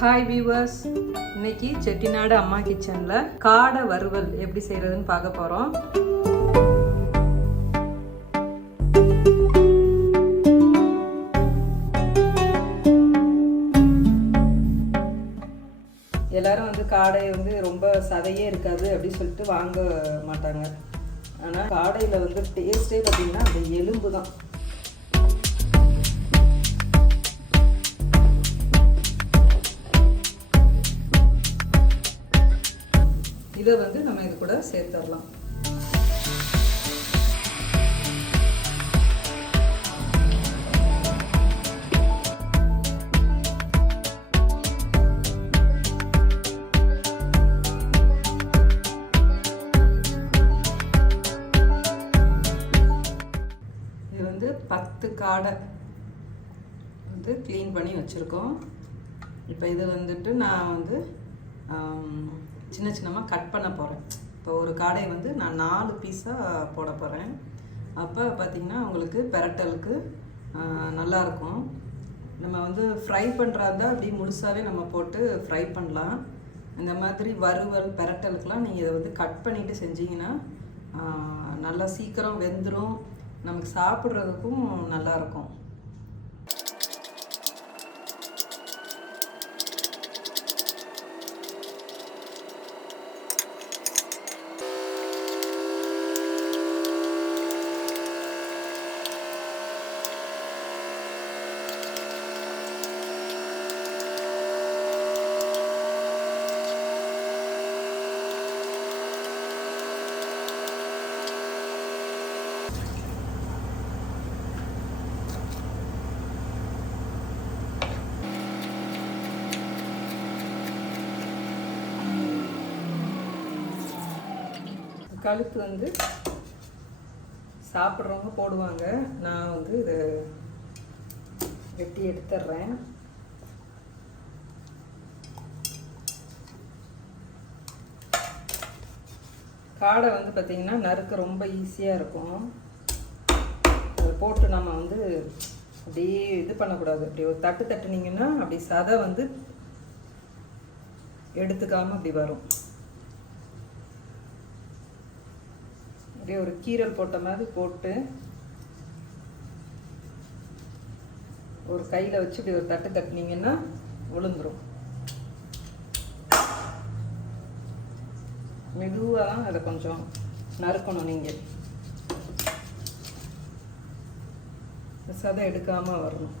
Hi viewers, இன்னைக்கு செட்டிநாடு அம்மா கிச்சனில் காடை வறுவல் எப்படி செய்கிறதுன்னு பார்க்க போகிறோம். எல்லாரும் காடை ரொம்ப சதையே இருக்காது அப்படின்னு சொல்லிட்டு வாங்க மாட்டாங்க. ஆனால் காடையில் டேஸ்ட்டே பார்த்தீங்கன்னா அந்த எலும்பு தான். இதை நம்ம இது கூட சேர்த்துடலாம். இது 10 காடை க்ளீன் பண்ணி வச்சுருக்கோம். இப்போ இது நான் சின்ன சின்னமாக கட் பண்ண போகிறேன். இப்போ ஒரு காடை நான் 4 பீஸாக போட போகிறேன். அப்போ பார்த்திங்கன்னா உங்களுக்கு பெரட்டலுக்கு நல்லாயிருக்கும். நம்ம ஃப்ரை பண்ணுறாருந்தா அப்படி முழுசாகவே நம்ம போட்டு ஃப்ரை பண்ணலாம். இந்த மாதிரி வறுவல் பெரட்டலுக்கெலாம் நீங்கள் இதை கட் பண்ணிவிட்டு செஞ்சிங்கன்னா நல்லா சீக்கிரம் வெந்துடும், நமக்கு சாப்பிட்றதுக்கும் நல்லாயிருக்கும். கழுத்து சாப்பிட்றவங்க போடுவாங்க. நான் இதை வெட்டி எடுத்துடுறேன். காடை பார்த்திங்கன்னா நறுக்க ரொம்ப ஈஸியாக இருக்கும். அதை போட்டு நம்ம அப்படியே இது பண்ணக்கூடாது. அப்படி ஒரு தட்டு தட்டுனீங்கன்னா அப்படி சதை எடுத்துக்காமல் அப்படி வரும். அப்படியே ஒரு கீரல் போட்ட மாதிரி போட்டு ஒரு கையில் வச்சு இப்படி ஒரு தட்டு தட்டினீங்கன்னா விழுந்துடும். மெதுவாக தான் அதை கொஞ்சம் நறுக்கணும். நீங்கள் சதை எடுக்காமல் வரணும்.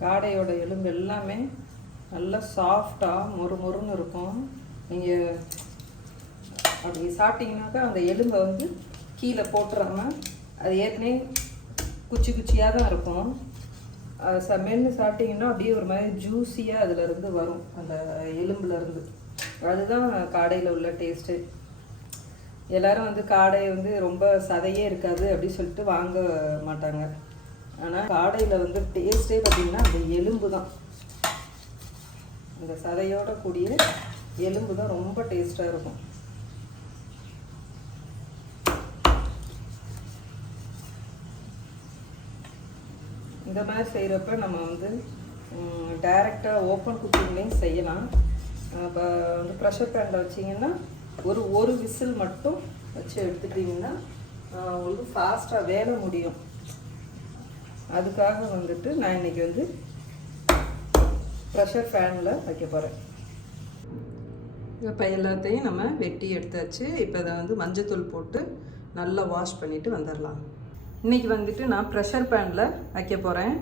காடையோட எலும்பு எல்லாமே நல்லா சாஃப்டாக மொறுன்னு இருக்கும். நீங்கள் அப்படி சாப்பிட்டீங்கன்னாக்கா அந்த எலும்பை கீழே போட்டுறாமல் அது ஏற்கனவே குச்சி குச்சியாக தான் இருக்கும். மென்று சாப்பிட்டீங்கன்னா அப்படியே ஒரு மாதிரி ஜூஸியாக அதிலேருந்து வரும், அந்த எலும்புலேருந்து. அதுதான் காடையில் உள்ள டேஸ்ட்டு. எல்லோரும் காடை ரொம்ப சதையே இருக்காது அப்படின்னு சொல்லிட்டு வாங்க மாட்டாங்க. ஆனால் காடையில் டேஸ்ட்டே பார்த்திங்கன்னா அந்த எலும்பு தான். அந்த சதையோட கூடிய எலும்பு தான் ரொம்ப டேஸ்ட்டாக இருக்கும். இந்த மாதிரி செய்கிறப்ப நம்ம டைரெக்டாக ஓப்பன் குக்கிங்லேயும் செய்யலாம். இப்போ ப்ரெஷர் பேனில் வச்சிங்கன்னா ஒரு விசில் மட்டும் வச்சு எடுத்துட்டிங்கன்னா உங்களுக்கு ஃபாஸ்ட்டாக வேலை முடியும். அதுக்காக நான் இன்றைக்கி ப்ரெஷர் ஃபேனில் வைக்க போகிறேன். இப்போ எல்லாத்தையும் நம்ம வெட்டி எடுத்தாச்சு. இப்போ இதை மஞ்சத்தூள் போட்டு நல்லா வாஷ் பண்ணிவிட்டு வந்துடலாம். இன்றைக்கி நான் ப்ரெஷர் பேனில் வைக்க போகிறேன்.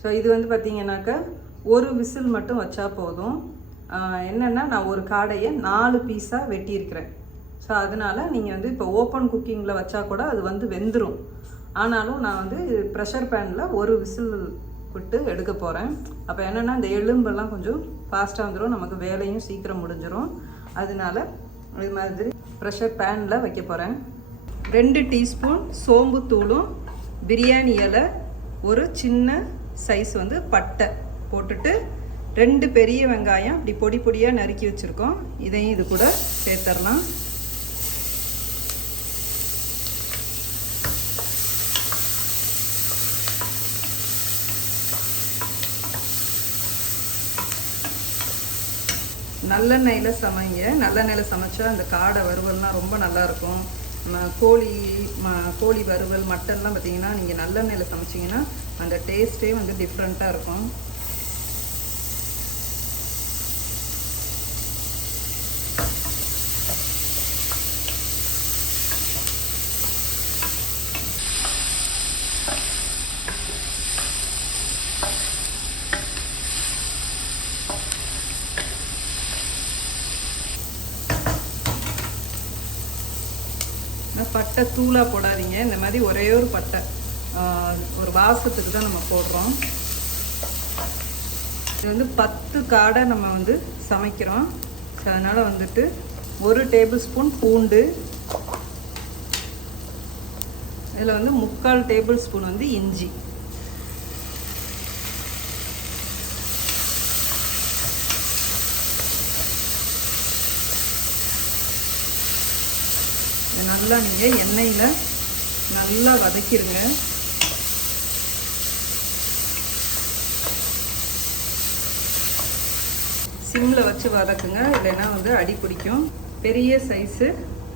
ஸோ இது பார்த்திங்கனாக்கா ஒரு விசில் மட்டும் வச்சா போதும். என்னென்னா நான் ஒரு காடையை 4 பீஸாக வெட்டியிருக்கிறேன். ஸோ அதனால் நீங்கள் இப்போ ஓப்பன் குக்கிங்கில் வச்சா கூட அது வெந்துடும். ஆனாலும் நான் ப்ரெஷர் பேனில் ஒரு விசில் விட்டு எடுக்க போகிறேன். அப்போ என்னென்னா இந்த எலும்பெல்லாம் கொஞ்சம் ஃபாஸ்ட்டாக வந்துடும், நமக்கு வேலையும் சீக்கிரம் முடிஞ்சிடும். அதனால அது மாதிரி ப்ரெஷர் பேனில் வைக்க போகிறேன். 2 டீஸ்பூன் சோம்பு தூளும் பிரியாணி இலை, ஒரு சின்ன சைஸ் வந்து பட்டை போட்டுட்டு 2 பெரிய வெங்காயம் இப்படி பொடி பொடியாக நறுக்கி வச்சுருக்கோம். இதையும் இது கூட சேர்த்துடலாம். நல்லெண்ணெயில் சமைங்க. நல்லெண்ணெயில் சமைச்சா அந்த காடை வறுவல்லாம் ரொம்ப நல்லாயிருக்கும். கோழி வறுவல் மட்டன்லாம் பார்த்திங்கன்னா நீங்கள் நல்லெண்ணெயில் சமைச்சிங்கன்னா அந்த டேஸ்ட்டே வந்து டிஃப்ரெண்ட்டாக இருக்கும். பட்டை தூளாக போடாதீங்க. இந்த மாதிரி ஒரே ஒரு பட்டை, ஒரு வாசத்துக்கு தான் நம்ம போடுறோம். இது வந்து 10 காடை நம்ம வந்து சமைக்கிறோம். அதனால் வந்துட்டு 1 டேபிள் ஸ்பூன் பூண்டு, இதில் வந்து 3/4 டேபிள் ஸ்பூன் வந்து இஞ்சி, நல்லா நீங்கள் எண்ணெயில் நல்லா வதக்கிடுங்க. சிம்மில் வச்சு வதக்குங்க, இல்லைன்னா வந்து அடி பிடிக்கும். பெரிய சைஸு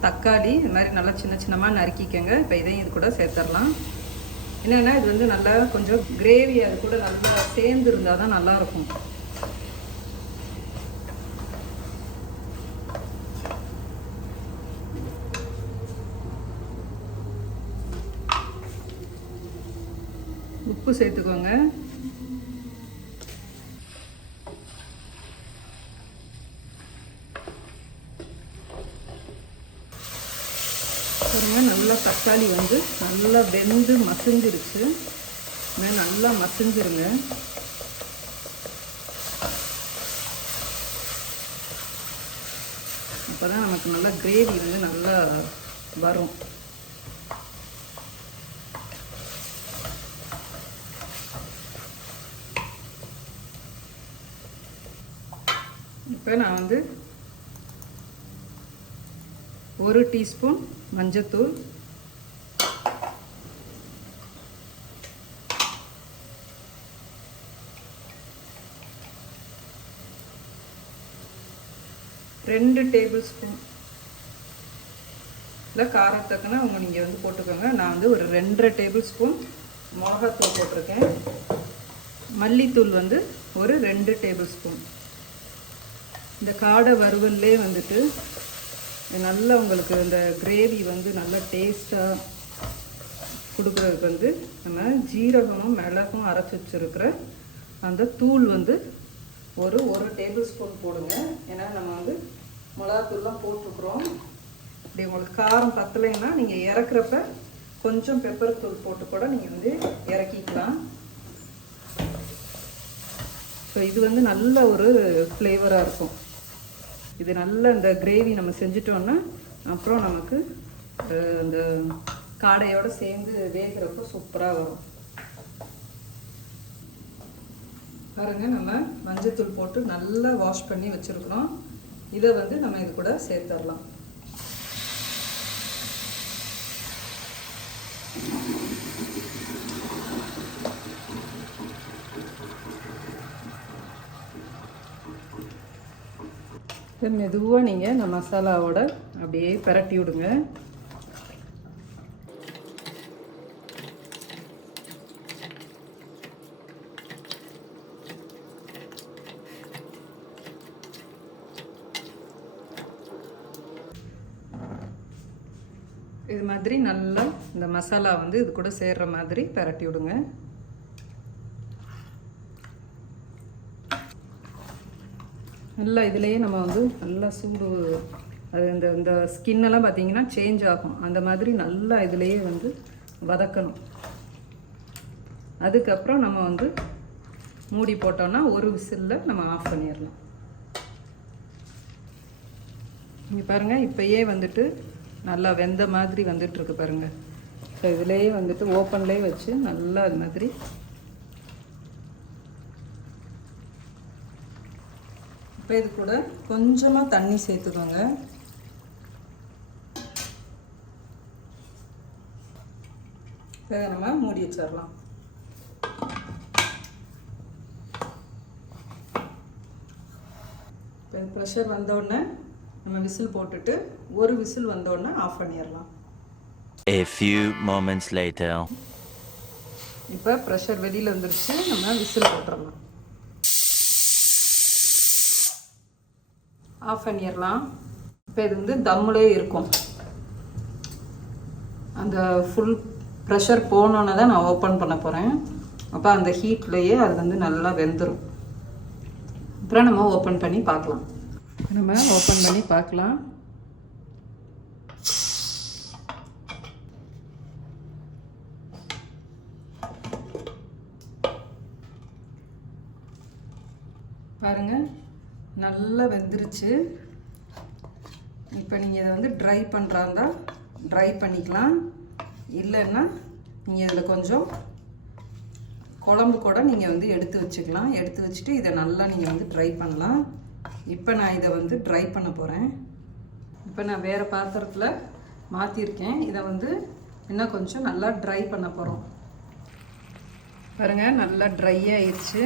தக்காளி இது மாதிரி நல்லா சின்ன சின்னமாக நறுக்கிக்கங்க. இப்போ இதையும் இது கூட சேர்த்துடலாம். என்னென்னா இது வந்து நல்லா கொஞ்சம் கிரேவி அது கூட நல்லா சேர்ந்து இருந்தால் தான் நல்லாயிருக்கும். உப்பு சேர்த்துக்கோங்க. பாருங்க, நல்லா தக்காளி வந்து நல்லா வெந்து மசிஞ்சிருச்சு. நல்லா மசிஞ்சிருங்க. அப்போ தான் நமக்கு நல்லா கிரேவி வந்து நல்லா வரும். இப்போ நான் வந்து 1 டீஸ்பூன் மஞ்சத்தூள், 2 டேபிள் ஸ்பூன் இல்லை காரத்துக்குன்னா நீங்கள் வந்து போட்டுக்கோங்க. நான் வந்து ஒரு 2.5 டேபிள் ஸ்பூன் மிளகாத்தூள் போட்டிருக்கேன். மல்லித்தூள் வந்து ஒரு 2 டேபிள் ஸ்பூன். இந்த காடை வறுவல்லே வந்துட்டு நல்லா உங்களுக்கு இந்த கிரேவி வந்து நல்லா டேஸ்ட்டாக கொடுக்குறதுக்கு வந்து நம்ம ஜீரகமும் மிளகும் அரைச்சி வச்சுருக்கிற அந்த தூள் வந்து ஒரு 1 டேபிள் ஸ்பூன் போடுங்க. ஏன்னா நம்ம வந்து மிளகாத்தூள்லாம் போட்டுருக்குறோம். அப்படி உங்களுக்கு காரம் பத்தலைன்னா நீங்கள் இறக்குறப்ப கொஞ்சம் பெப்பர் தூள் போட்டு கூட நீங்கள் வந்து இறக்கிக்கலாம். ஸோ இது வந்து நல்ல ஒரு ஃப்ளேவராக இருக்கும். இது நல்ல இந்த கிரேவி நம்ம செஞ்சிட்டோன்னா அப்புறம் நமக்கு இந்த காடையோடு சேர்ந்து வேகிறப்போ சூப்பராக வரும். பாருங்கள், நம்ம மஞ்சத்தூள் போட்டு நல்லா வாஷ் பண்ணி வச்சுருக்குறோம். இதை வந்து நம்ம இது கூட சேர்த்துடலாம். மெதுவாக நீங்கள் இந்த மசாலாவோட அப்படியே பிரட்டி விடுங்க. இது மாதிரி நல்லா இந்த மசாலா வந்து இது கூட சேர்ற மாதிரி பிரட்டி விடுங்க. நல்லா இதுலேயே நம்ம வந்து நல்லா சூடு அது இந்த ஸ்கின்னெல்லாம் பார்த்திங்கன்னா சேஞ்ச் ஆகும். அந்த மாதிரி நல்லா இதுலேயே வந்து வதக்கணும். அதுக்கப்புறம் நம்ம வந்து மூடி போட்டோன்னா ஒரு விசிலில் நம்ம ஆஃப் பண்ணிடலாம். இங்கே பாருங்கள், இப்போயே வந்துட்டு நல்லா வெந்த மாதிரி வந்துட்டுருக்கு பாருங்கள். ஸோ இதுலேயே வந்துட்டு ஓப்பன்லேயே வச்சு நல்லா அது மாதிரி இப்போ இது கூட கொஞ்சமாக தண்ணி சேர்த்துக்கோங்க. இப்போ நம்ம மூடி வச்சிடலாம். இப்போ ப்ரெஷர் வந்தோடனே நம்ம விசில் போட்டுட்டு ஒரு விசில் வந்தோடனே ஆஃப் பண்ணிடலாம். A few moments later. இப்போ ப்ரெஷர் வெளியில் வந்துருச்சு, நம்ம விசில் போட்டுடலாம். ஆஃப் பண்ணிடலாம். இப்போ இது வந்து தம்முலே இருக்கும். அந்த ஃபுல் ப்ரெஷர் போனோன்னே தான் நான் ஓப்பன் பண்ண போகிறேன். அப்போ அந்த ஹீட்லேயே அது வந்து நல்லா வெந்துடும். அப்புறம் நம்ம ஓப்பன் பண்ணி பார்க்கலாம். நம்ம ஓப்பன் பண்ணி பார்க்கலாம். பாருங்கள், நல்லா வெந்துருச்சு. இப்போ நீங்கள் இதை வந்து ட்ரை பண்ணுறாந்தா ட்ரை பண்ணிக்கலாம். இல்லைன்னா நீங்கள் இதில் கொஞ்சம் குழம்பு கூட நீங்கள் வந்து எடுத்து வச்சுக்கலாம். எடுத்து வச்சுட்டு இதை நல்லா நீங்கள் வந்து ட்ரை பண்ணலாம். இப்போ நான் இதை வந்து ட்ரை பண்ண போகிறேன். இப்போ நான் வேறு பாத்திரத்தில் மாற்றிருக்கேன். இதை வந்து இன்னும் கொஞ்சம் நல்லா ட்ரை பண்ண போகிறோம். பாருங்கள், நல்லா ட்ரை ஆயிடுச்சு.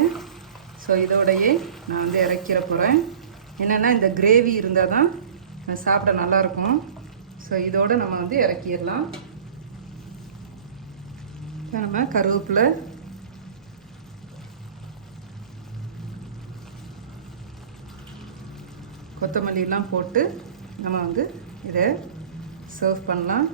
ஸோ இதோடையே நான் வந்து இறக்கிற போகிறேன். என்னென்னா இந்த கிரேவி இருந்தால் தான் சாப்பிட நல்லாயிருக்கும். ஸோ இதோடு நம்ம வந்து இறக்கிடலாம். இப்போ நம்ம கருவேப்பிலை, கொத்தமல்லிலாம் போட்டு நம்ம வந்து இதை சர்வ் பண்ணலாம்.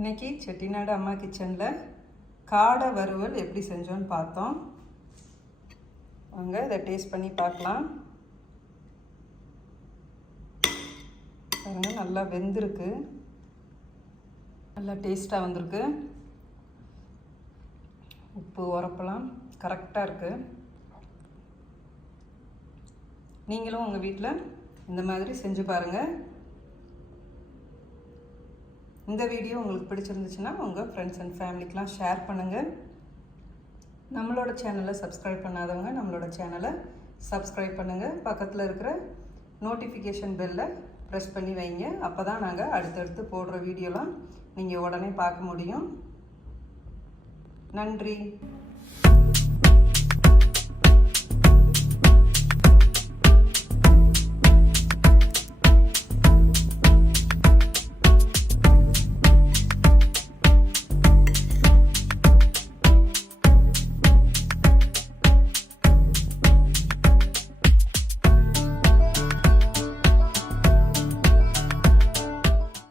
இன்றைக்கி செட்டிநாடு அம்மா கிச்சனில் காடை வறுவல் எப்படி செஞ்சோன்னு பார்த்தோம். வாங்க இதை டேஸ்ட் பண்ணி பார்க்கலாம். பாருங்கள், நல்லா வெந்திருக்கு, நல்லா டேஸ்ட்டாக வந்திருக்கு. உப்பு உரப்பெல்லாம் கரெக்டாக இருக்குது. நீங்களும் உங்கள் வீட்டில் இந்த மாதிரி செஞ்சு பாருங்கள். இந்த வீடியோ உங்களுக்கு பிடிச்சிருந்துச்சுன்னா உங்கள் ஃப்ரெண்ட்ஸ் அண்ட் ஃபேமிலிக்கெலாம் ஷேர் பண்ணுங்கள். நம்மளோட சேனலை சப்ஸ்கிரைப் பண்ணாதவங்க நம்மளோட சேனலை சப்ஸ்கிரைப் பண்ணுங்கள். பக்கத்தில் இருக்கிற நோட்டிஃபிகேஷன் பெல்லை ப்ரெஸ் பண்ணி வைங்க. அப்போ தான் நாங்கள் அடுத்தடுத்து போடுற வீடியோலாம் நீங்கள் உடனே பார்க்க முடியும். நன்றி.